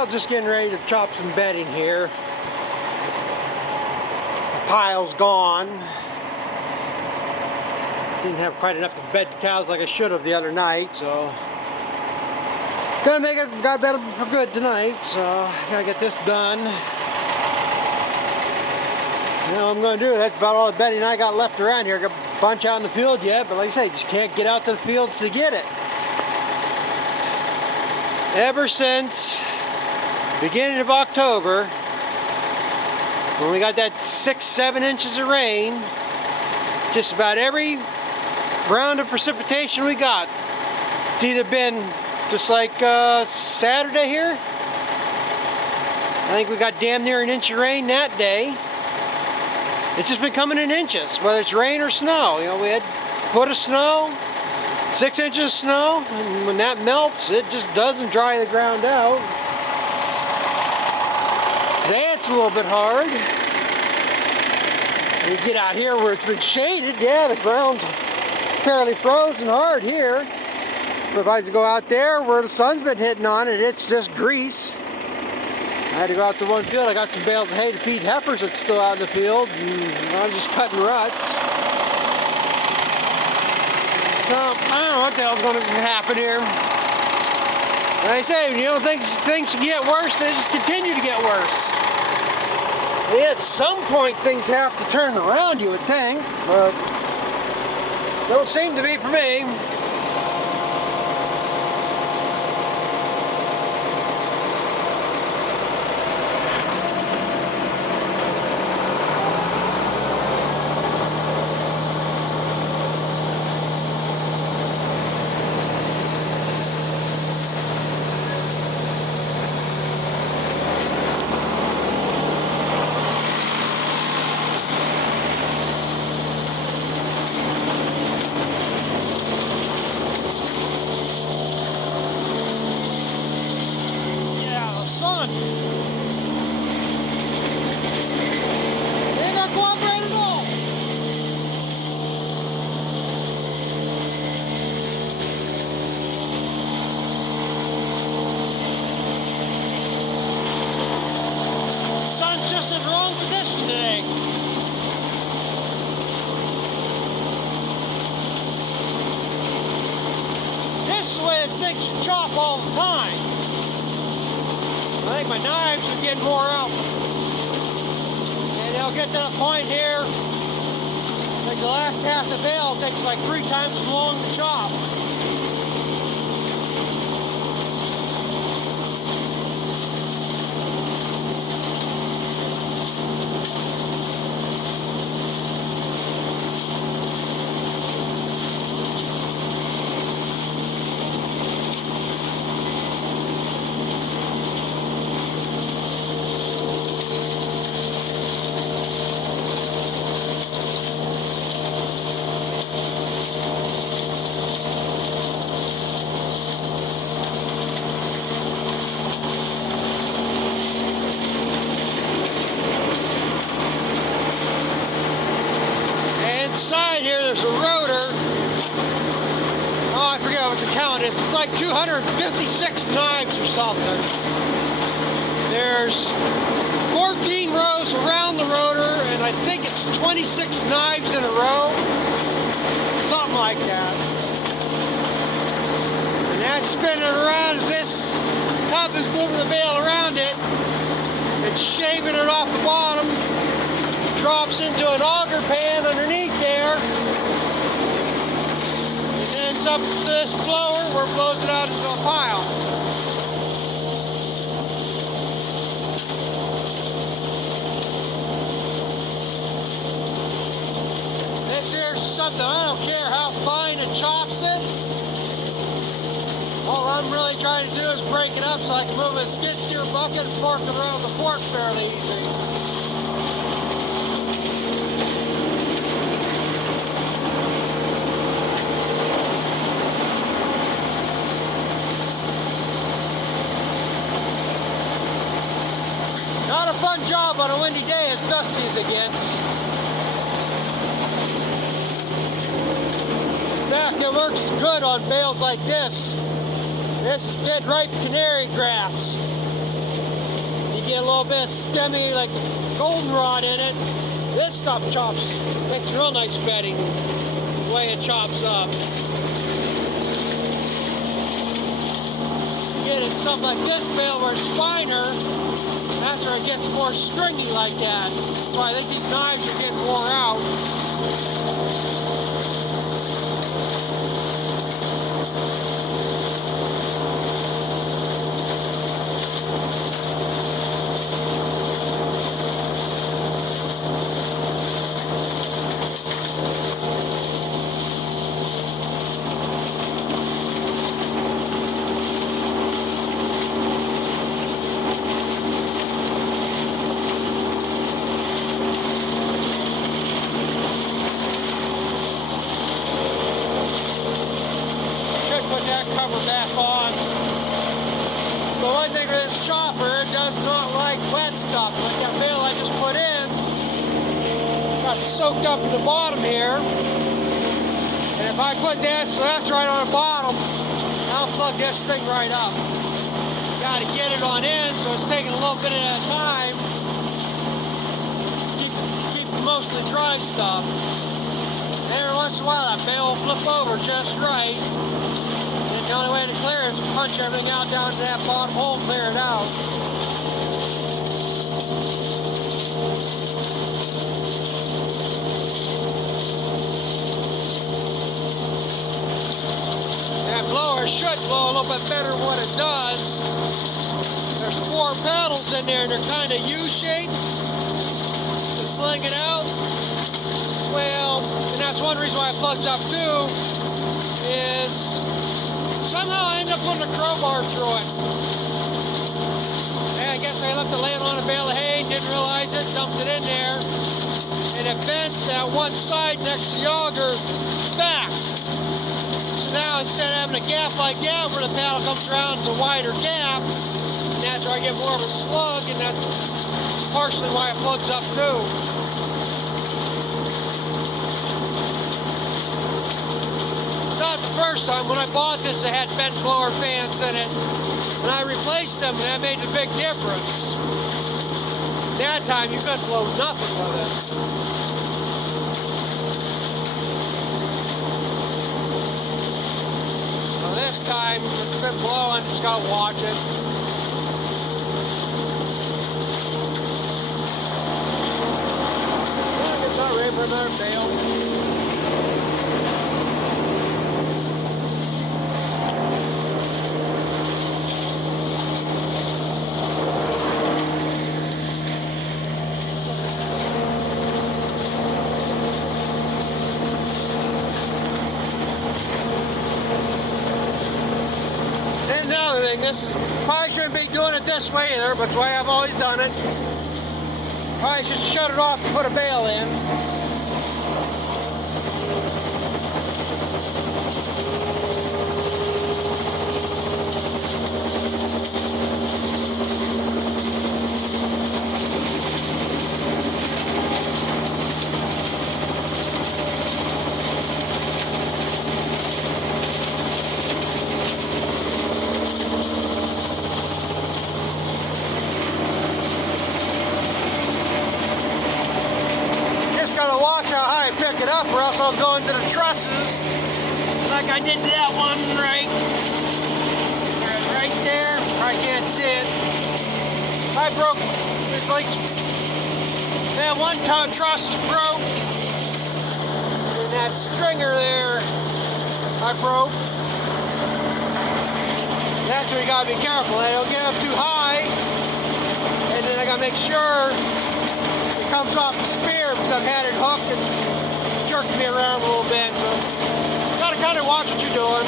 bale just getting ready to chop some bedding here. The pile's gone. Didn't have quite enough to bed the cows like I should have the other night, so gonna make it, got better for good tonight, so gotta get this done. You know what I'm gonna do, that's about all the bedding I got left around here. I got a bunch out in the field yet, but like I say, just can't get out to the fields to get it. Ever since beginning of October, when we got that 6-7 inches of rain, just about every round of precipitation we got, it's either been just like Saturday here. I think we got damn near an inch of rain that day. It's just been coming in inches, whether it's rain or snow. You know, we had a foot of snow, 6 inches of snow, and when that melts, it just doesn't dry the ground out. Today it's a little bit hard. You get out here where it's been shaded, yeah, the ground's fairly frozen hard here. But if I go out there where the sun's been hitting on it, it's just grease. I had to go out to one field. I got some bales of hay to feed heifers that's still out in the field, and I'm just cutting ruts. So I don't know what the hell's going to happen here. Like I say, you know, things get worse, they just continue to get worse. Yeah, at some point things have to turn around, you would think, but don't seem to be for me. They're not cooperating at all. The sun's just in the wrong position today. This is the way this thing should chop all the time. I think my knives are getting wore out. And they'll get to the point here, like the last half of the bale takes like 3 times as long to chop. Here there's a rotor. Oh, I forget what to count. It's like 256 knives or something. There's 14 rows around the rotor, and I think it's 26 knives in a row. Something like that. And that's spinning around as this tub is moving the bale around it. It's shaving it off the bottom. Drops into an auger pan underneath there. It ends up to this blower where it blows it out into a pile. This here's something, I don't care how fine it chops it. All I'm really trying to do is break it up so I can move a skid steer bucket and fork it around the fork fairly easy. Not a fun job on a windy day as dusty as it gets. In fact, it works good on bales like this. This is dead ripe canary grass. get a little bit of stemmy, like goldenrod in it. This stuff chops, makes real nice bedding the way it chops up. Get in something like this bale or spiner, that's where it gets more stringy like that. So I think these knives are getting wore out. Put that cover back on. The one thing with this chopper, it does not like wet stuff. Like that bale I just put in, got soaked up in the bottom here. And if I put that, so that's right on the bottom, I'll plug this thing right up. Got to get it on in, so it's taking a little bit at a time. Keep most of the dry stuff. And every once in a while, that bale will flip over just right. The only way to clear it is to punch everything out down to that bottom hole and clear it out. That blower should blow a little bit better than what it does. There's 4 paddles in there and they're kind of U-shaped to sling it out. Well, and that's one reason why it plugs up too, is somehow I ended up putting a crowbar through it. And I guess I left it laying on a bale of hay, didn't realize it, dumped it in there, and it bent that one side next to the auger back. So now instead of having a gap like that where the paddle comes around, it's a wider gap, and that's where I get more of a slug, and that's partially why it plugs up too. Not the first time. When I bought this, it had bent blower fans in it. When I replaced them, that made a big difference. That time, you couldn't blow nothing with it. Well, this time, it's been blowing, just gotta watch it. It's not ready for another bale. This probably shouldn't be doing it this way either, but it's the way I've always done it. Probably should shut it off and put a bale in. Watch how high I pick it up, or else I'll go into the trusses like I did that one right there. I can't see it. I broke, it's like that one ton truss is broke, and that stringer there I broke. That's where you gotta be careful. I don't get up too high, and then I gotta make sure comes off the spear because I've had it hooked and jerked me around a little bit. So gotta kind of watch what you're doing.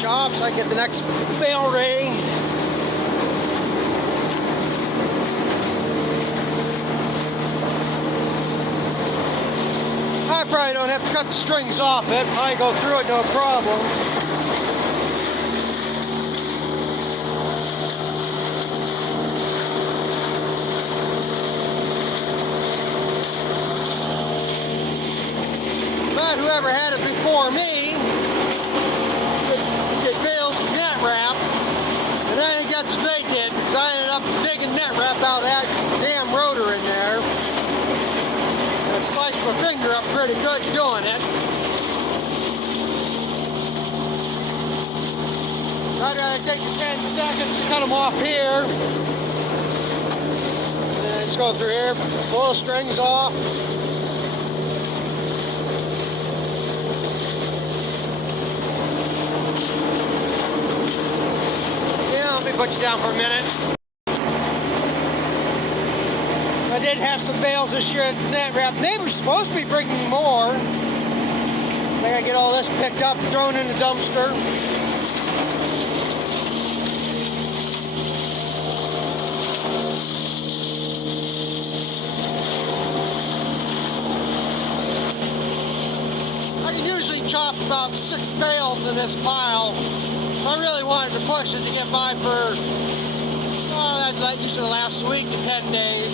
Chops, I get the next bale ready. don't have to cut the strings off it. I go through it no problem. But whoever had it before me, it fails net wrap. And I think that's what they did, because I ended up digging net wrap out of that damn rotor in there. I sliced my finger up pretty good doing it. I'd rather take the 10 seconds to cut them off here. And then just go through here, pull the strings off. Yeah, let me put you down for a minute. I did have some bales this year at net wrap. They were supposed to be bringing more. I gotta get all this picked up and thrown in the dumpster. I can usually chop about 6 bales in this pile. I really wanted to push it to get by for, that usually lasts a week to 10 days.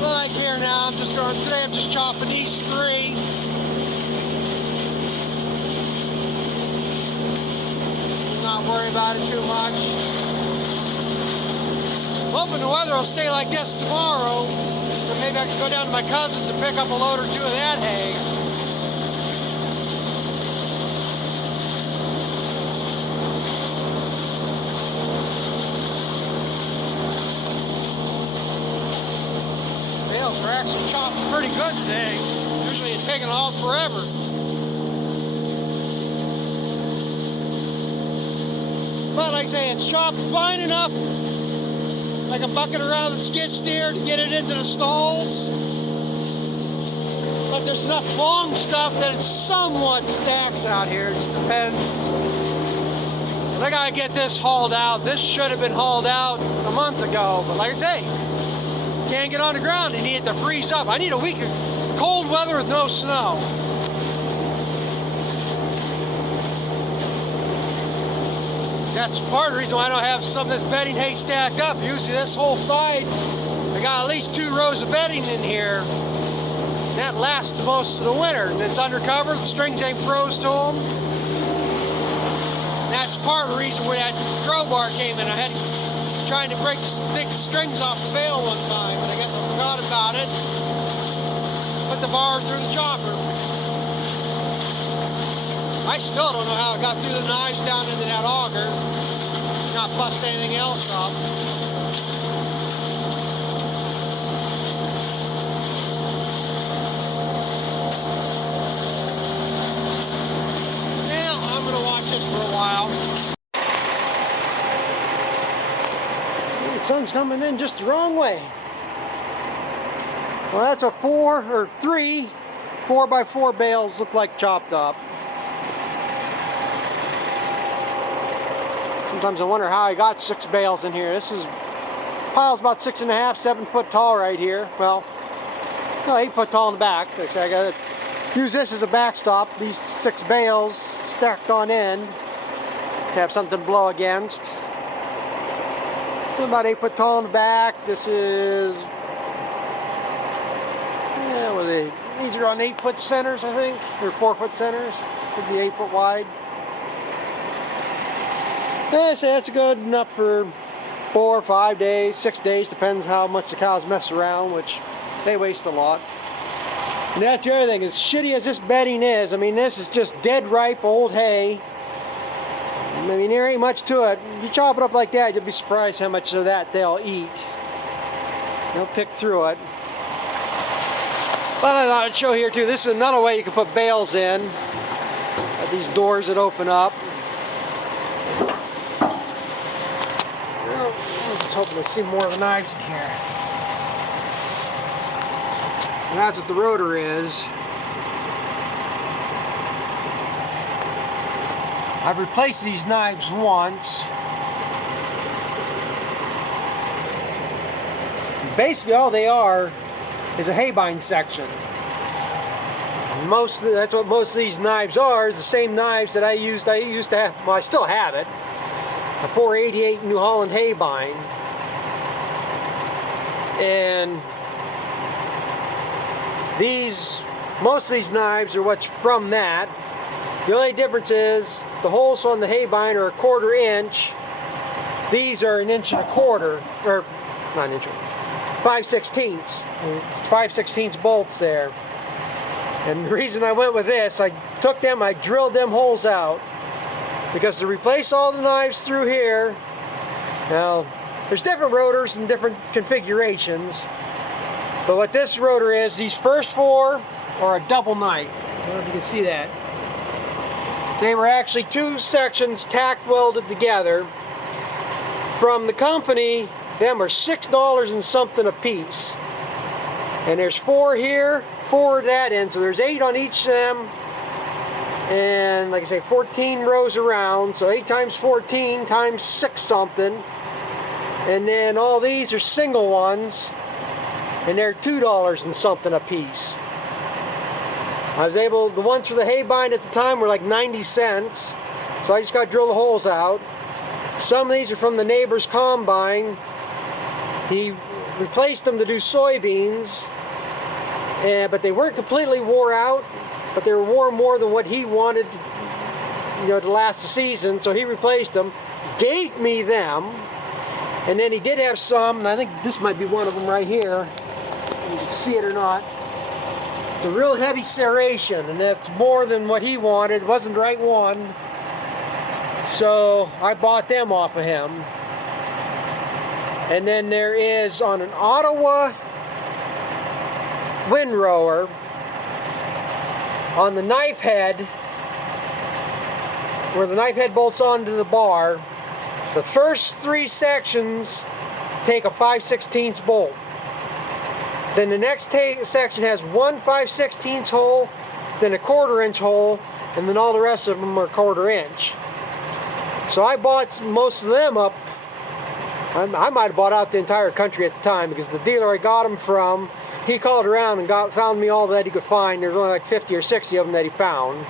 But like here now, today I'm just chopping these 3. Not worry about it too much. Hoping the weather will stay like this tomorrow. Or maybe I can go down to my cousin's and pick up a load or 2 of that hay. Bales are actually chopping pretty good today. Usually it's taking all forever. But like I say, it's chopped fine enough. I can bucket around the skid steer to get it into the stalls. But there's enough long stuff that it somewhat stacks out here. It just depends. But I gotta get this hauled out. This should have been hauled out a month ago. But like I say, can't get on the ground. You need it to freeze up. I need a week of cold weather with no snow. That's part of the reason why I don't have some of this bedding hay stacked up. Usually this whole side, I got at least 2 rows of bedding in here. That lasts most of the winter. And it's undercover, the strings ain't froze to them. And that's part of the reason where that crowbar came in. I had trying to take the strings off the bale one time, and I guess I forgot about it. Put the bar through the chopper. I still don't know how it got through the knives down into that auger. Not bust anything else up. Now I'm gonna watch this for a while. The sun's coming in just the wrong way. Well, that's a 3 4x4 bales look like chopped up. Sometimes I wonder how I got 6 bales in here. This pile's about 6.5, 7 foot tall right here. Well, no, 8 foot tall in the back. Like I said, I gotta use this as a backstop. These 6 bales stacked on end to have something to blow against. So about 8 foot tall in the back. This is, yeah, these are on 8 foot centers, I think, or 4 foot centers. Should be 8 foot wide. I say that's good enough for 4 or 5 days, 6 days, depends how much the cows mess around, which they waste a lot. And that's the other thing, as shitty as this bedding is, I mean, this is just dead ripe old hay. I mean, there ain't much to it. You chop it up like that, you'll be surprised how much of that they'll eat. They'll pick through it. But I thought I'd show here too, this is another way you can put bales in. These doors that open up. I'm just hoping to see more of the knives in here. And that's what the rotor is. I've replaced these knives once. Basically all they are is a hay bind section. That's what most of these knives are, is the same knives that I used to have, well, I still have it, a 488 New Holland Haybine. And most of these knives are what's from that. The only difference is the holes on the Haybine are 1/4 inch. These are 1 1/4 inch, or not an inch, 5/16. 5/16 bolts there. And the reason I went with this, I took them, I drilled them holes out, because to replace all the knives through here, now there's different rotors and different configurations, but what this rotor is, these first 4 are a double knife. I don't know if you can see that. They were actually 2 sections tack welded together. From the company, them are $6 and something a piece. And there's 4 here, 4 at that end, so there's 8 on each of them. And like I say, 14 rows around, so 8 times 14 times 6 something. And then all these are single ones, and they're $2 and something a piece. I was able, the ones for the Haybine at the time were like 90 cents, so I just got to drill the holes out. Some of these are from the neighbor's combine. He replaced them to do soybeans, but they weren't completely wore out, but they were worn more than what he wanted, to last the season, so he replaced them, gave me them, and then he did have some, and I think this might be one of them right here. You can see it or not. It's a real heavy serration, and that's more than what he wanted. It wasn't the right one. So I bought them off of him. And then there is, on an Ottawa windrower, on the knife head, where the knife head bolts onto the bar, the first 3 sections take a 5/16 bolt. Then the next section has 1 5/16 hole, then a 1/4 inch hole, and then all the rest of them are 1/4 inch. So I bought most of them up. I might have bought out the entire country at the time, because the dealer I got them from, he called around and found me all that he could find. There's only like 50 or 60 of them that he found.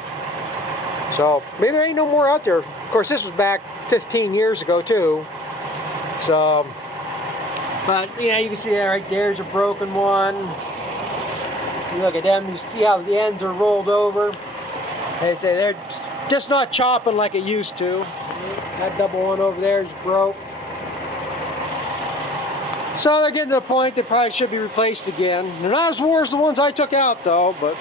So maybe there ain't no more out there. Of course, this was back 15 years ago too. So, but you can see that right there's a broken one. You look at them, you see how the ends are rolled over. They say they're just not chopping like it used to. That double one over there is broke. So they're getting to the point they probably should be replaced again. They're not as war as the ones I took out though, but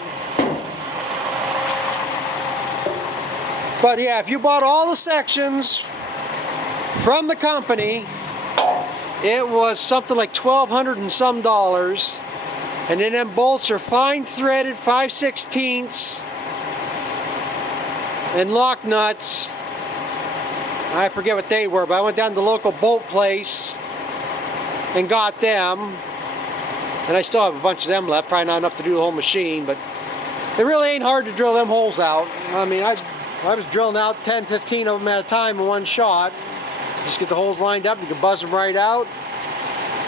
yeah, if you bought all the sections from the company, it was something like $1,200 and some dollars. And then them bolts are fine threaded 5/16 and lock nuts. I forget what they were, but I went down to the local bolt place and got them. And I still have a bunch of them left, probably not enough to do the whole machine, but it really ain't hard to drill them holes out. I mean, I was drilling out 10, 15 of them at a time in one shot. Just get the holes lined up, you can buzz them right out.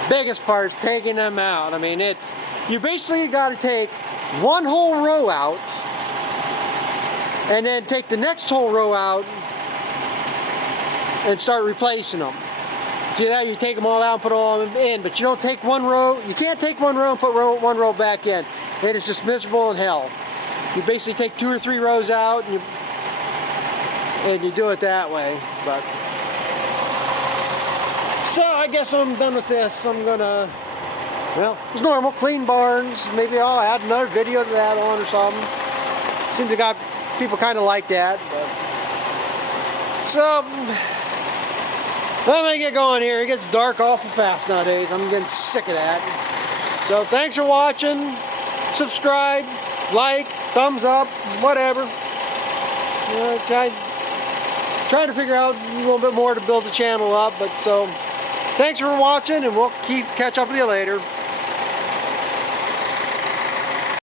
Biggest part is taking them out. I mean, you basically got to take one whole row out, and then take the next whole row out and start replacing them. See that? You take them all out and put all of them in, but you don't take one row. You can't take one row and put one row back in. It is just miserable in hell. You basically take 2 or 3 rows out, and you do it that way. But so I guess I'm done with this. I'm gonna, well, it's normal, clean barns. Maybe I'll add another video to that on or something. Seems to got people kind of like that. But so let me get going here. It gets dark awful fast nowadays. I'm getting sick of that. So thanks for watching. Subscribe, like, thumbs up, whatever. Trying to figure out a little bit more to build the channel up. But so thanks for watching, and we'll catch up with you later.